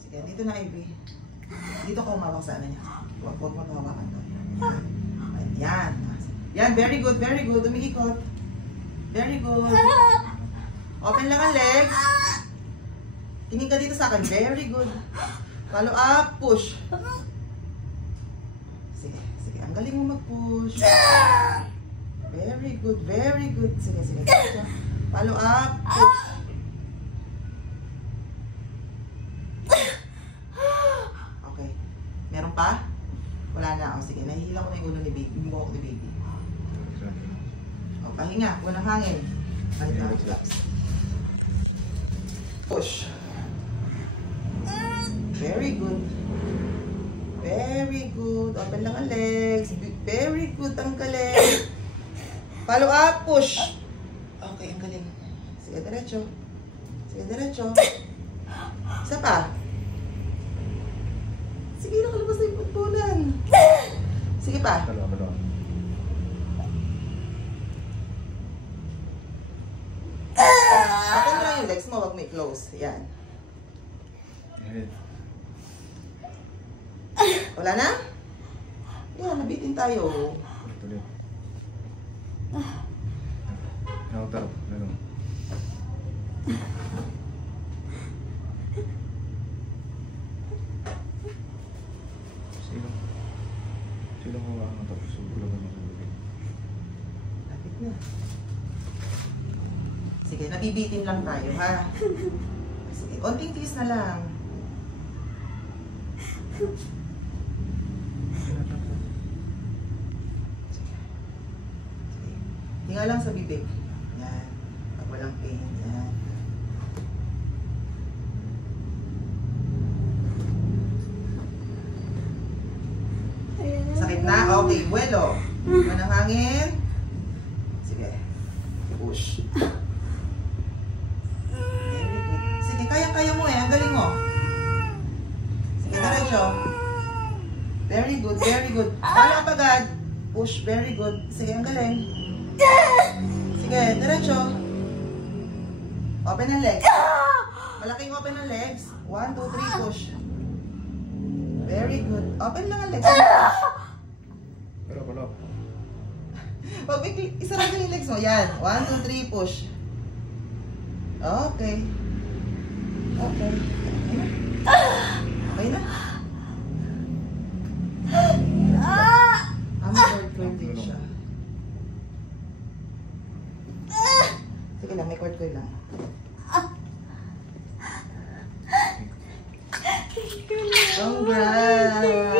Sige, dito na, Ivy. Dito ko umawak sa ano niya. Huwag mo hawakan to. Yan. Yan, very good, very good. Umiikot. Very good. Open lang ang legs. Tingin ka dito sa akin. Very good. Follow up, push. Sige, sige. Ang galing mo mag-push. Very good, very good. Sige, sige. Follow up, push. Okay. Meron pa? Wala na. O, sige. Nahihila ko na yung ulo ni baby. Yung buhok ni baby. O, pahinga. Unang hangin. Balik na. Push. Very good. Very good. Open lang ang legs. Very good. Ang galing. Follow up. Push. Okay, ang galing. Sige, diretso. Sige, diretso. Isa pa. Sige, nakalabas na yung putpunan. Sige pa. Open lang yung legs mo. Huwag may close. Yan. Wala na? Yan, nabitin tayo. Tuloy. Nakutaro. Ganun. Sino ko ang tapos ulo mo sa lubid? Lapit na. Sige, nabibitin lang tayo, ha? Sige, konting tiis na lang. Hinga lang sa bibig. Yan. Pag walang pain. Yan. Sakit na? Okay. Buwelo. Manang hangin. Sige. Push. Very good. Sige, kaya-kaya mo eh. Ang galing mo. Sige, diretso. Very good. Very good. Wala pa agad. Push. Very good. Sige, ang galing. Sige, diretso. Open ang legs. Malaking open ang legs. 1, 2, 3, push. Very good. Open lang ang legs. Pero pala. Pag isarap yung legs mo. Yan. 1, 2, 3, push. Okay. Okay. Okay na. May cord din siya. Sige lang, may cord lang. Congrats!